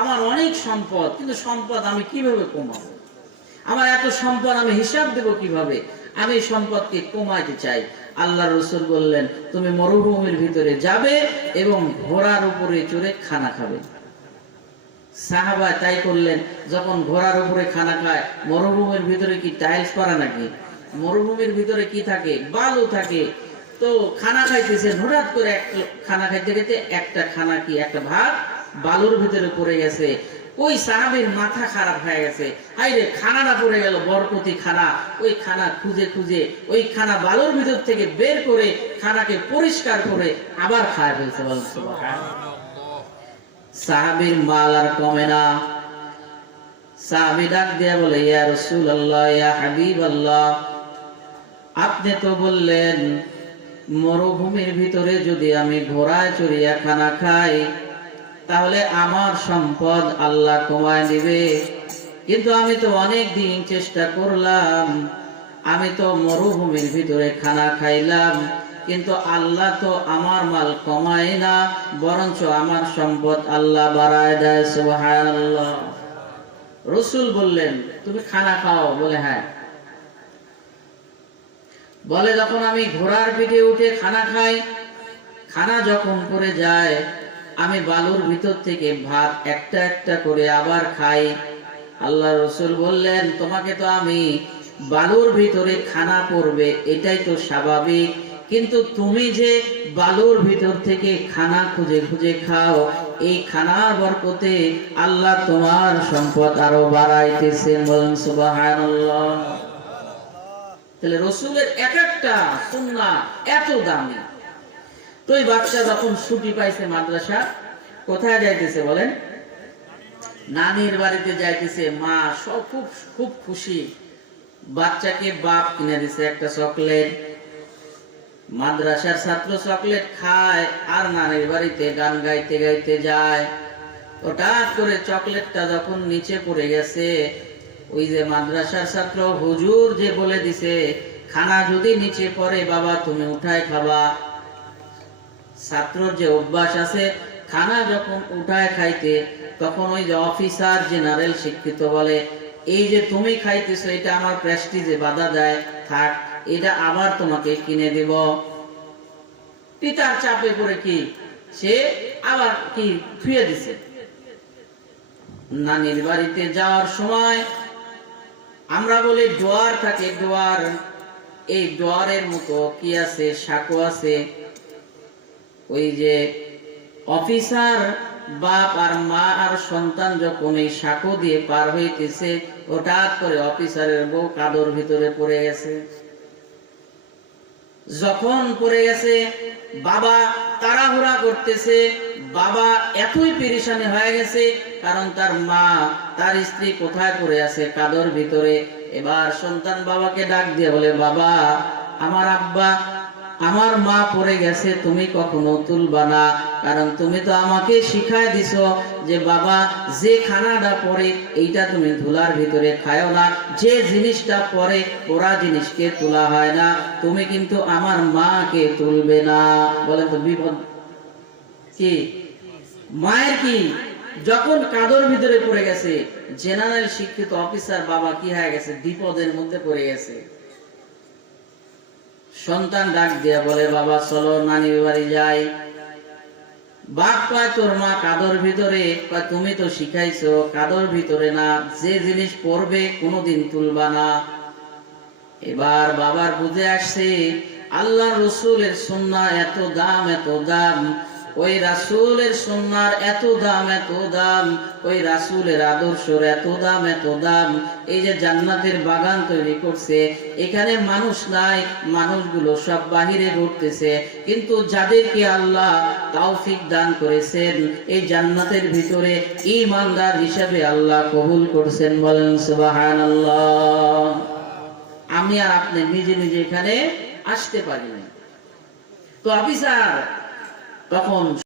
আমার অনেক সম্পদ, কিন্তু সম্পদ আমি কীভাবে কমাবো? আমার এত সম্পদ আমি হিসাব দেব কীভাবে? আমি সম্পদকে কমাইতে চাই। আল্লাহ রসুল বললেন, তুমি মরুভূমির ভিতরে যাবে এবং ঘোড়ার উপরে চড়ে খানা খাবে। সাহাবা তাই করলেন, যখন ঘোড়ার উপরে খানা খায়, মরুভূমির ভিতরে কি টাইলস করা নাকি? মরুভূমির ভিতরে কি থাকে? বালু থাকে। তো খানা খাইতেছে হঠাৎ করে এক খানা খাইতে খাইতে একটা খানা কি, একটা ভাত বালুর ভিতরে পড়ে গেছে। ওই সাহাবির মাথা খারাপ হয়ে গেছে। আইরে খানাটা পড়ে গেল বরকতি খানা। ওই খানা খুঁজে খুঁজে ওই খানা বালুর ভিতর থেকে বের করে খানাকে পরিষ্কার করে আবার খায় ফেলছে। সাহাবীর মাল আর কমে না। সাহাবী ডাক দিয়া বলে ইয়া রাসূলুল্লাহ ইয়া হাবিবাল্লাহ আপনি তো বললেন মরুভূমির ভিতরে যদি আমি ঘোড়ায় চড়িয়া খানা খাই তাহলে আমার সম্পদ আল্লাহ কমায় দিবে। কিন্তু আমি তো অনেক দিন চেষ্টা করলাম। আমি তো মরুভূমির ভিতরে খানা খাইলাম। কিন্তু আল্লাহ তো আমার মাল কমায় না, বরঞ্চ আমার সম্পদ আল্লাহ বাড়ায় দেয়, সুবহানাল্লাহ। রসুল বললেন, তুমি খানা খাও। বলে হ্যাঁ। বলে, যখন আমি ঘোড়ার পিঠে উঠে খানা খাই, খানা যখন করে যায় আমি বালুর ভিতর থেকে ভাত একটা একটা করে আবার খাই। আল্লাহ রসুল বললেন, তোমাকে তো আমি বালুর ভিতরে খানা পড়বে এটাই তো স্বাভাবিক। কিন্তু তুমি যে বালুর ভিতর থেকে খানা খুঁজে খুঁজে খাও, এই খানার বরকতে আল্লাহ তোমার সম্পদ আরও বাড়াইতেছেন। বলেন তাহলে রসুলের এক একটা সুন্না এত দামি। তো এই বাচ্চা যখন ছুটি পাইছে মাদ্রাসা, কোথায় যাইতেছে বলেন? নানির বাড়িতে যাইতেছে, মা সব খুব খুব খুশি। বাচ্চাকে বাপ কিনে দিছে একটা চকলেট। মাদ্রাসার ছাত্র চকলেট খায় আর নানির বাড়িতে গান গাইতে গাইতে যায়। হঠাৎ করে চকলেটটা যখন নিচে পড়ে গেছে, ওই যে মাদ্রাসার ছাত্র হুজুর যে বলে দিছে, খানা যদি নিচে পড়ে বাবা, তুমি উঠায় খাবা। ছাত্রর যে অভ্যাস আছে, খানা যখন উঠায় খাইতে, তখন ওই যে অফিসার জেনারেল শিক্ষিত বলে, এই যে তুমি খাইতেছো, এটা আমার প্রেস্টিজে বাধা দেয়, থাক, এটা আবার তোমাকে কিনে দিব। পিতার চাপে পড়ে কি? সে আবার কি থুয়ে দিছে। নানির বাড়িতে যাওয়ার সময় আমরা বলি ডোয়ার থাকে ডোয়ার এই ডোয়ারের মতো কি আছে? সাঁকো আছে। ওই যে অফিসার বাপ আর মা আর সন্তান যখন এই সাঁকো দিয়ে পার হইতেছে, হঠাৎ করে অফিসারের বউ কাদর ভিতরে পড়ে গেছে। যখন পড়ে গেছে, বাবা তাড়াহুড়া করতেছে, বাবা এতই পেরেশানি হয়ে গেছে, কারণ তার মা, তার স্ত্রী কোথায় পড়ে আছে কাদর ভিতরে। এবার সন্তান বাবাকে ডাক দিয়ে বলে, বাবা, আমার আব্বা আমার মা পড়ে গেছে, তুমি কখনো তুলবা না। কারণ তুমি তো আমাকে শিখায় দিছো যে, বাবা, যে খানাটা পরে এইটা তুমি ধুলার ভিতরে খায়ও না। যে জিনিসটা পরে ওরা জিনিসকে তোলা হয় না। তুমি কিন্তু আমার মাকে তুলবে না। বলে তো, বিপদ কি? মায়ের কি? যখন কাদর ভিতরে পড়ে গেছে, জেনারেল শিক্ষিত অফিসার বাবা কি হয়ে গেছে? বিপদের মধ্যে পড়ে গেছে। সন্তান ডাক দিয়া বলে, বাবা, চলো নানির বাড়ি যাই। বাপ কয়, তোর মা কাদর ভিতরে। তুমি তো শিখাইছো, কাদর ভিতরে না, যে জিনিস পড়বে কোনোদিন তুলবা না। এবার বাবার বুঝে আসছে আল্লাহ রসুলের সুন্না এত দাম এত দাম ওই রাসূলের সুন্নার এত দাম এত দাম, ওই রাসূলের আদর্শের এত দাম এত দাম। এই যে জান্নাতের বাগান তৈরি করছে, এখানে মানুষ নাই, মানুষগুলো সব বাহিরে ঘুরতেছে। কিন্তু যাদেরকে আল্লাহ তৌফিক দান করেছেন, এই জান্নাতের ভিতরে ঈমানদার হিসাবে আল্লাহ কবুল করছেন বলেন, সুবহানাল্লাহ। আমি আর আপনি নিজে নিজে এখানে আসতে পারি নাই তো অফিসার তখন